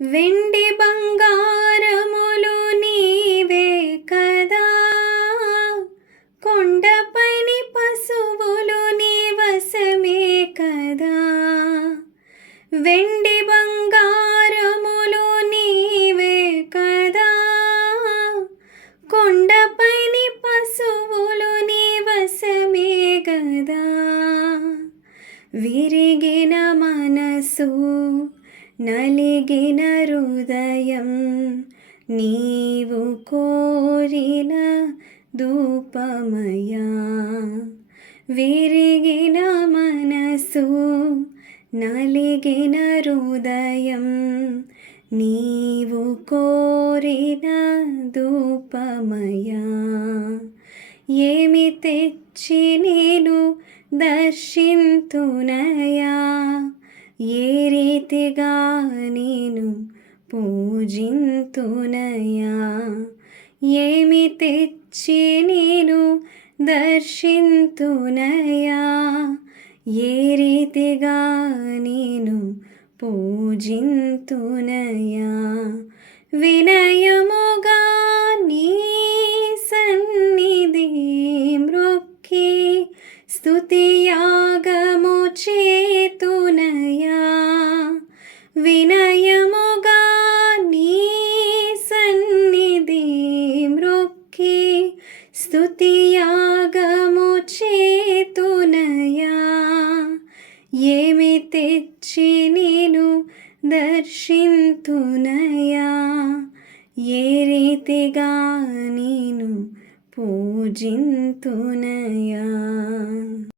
వెండి బంగారములు నీవే కదా, కొండపైని పశువులు నీ వశమే కదా. వెండి బంగారములు నీవే కదా, కొండపైని పశువులు నీ వశమే కదా. విరిగిన మనసు నలిగిన హృదయం నీవు కోరిన ధూపమయా. విరిగిన మనసు నలిగిన హృదయం నీవు కోరిన ధూపమయా. ఏమి తెచ్చి నేను దర్శింతునయా, ఏ రీతిగా నేను పూజింతునయా. ఏమి తెచ్చి నేను దర్శింతునయా, ఏ రీతిగా నేను పూజింతునయా. వినయముగా నీ సన్నిధి మ్రొక్కి స్తుతియాగము చేతునయా. వినయముగా నీ సన్నిధి మ్రొక్కి స్తుతియాగము చేతునయా. ఏమి తెచ్చి నేను దర్శింతునయా, ఏ రీతిగా నేను పూజింతునయా.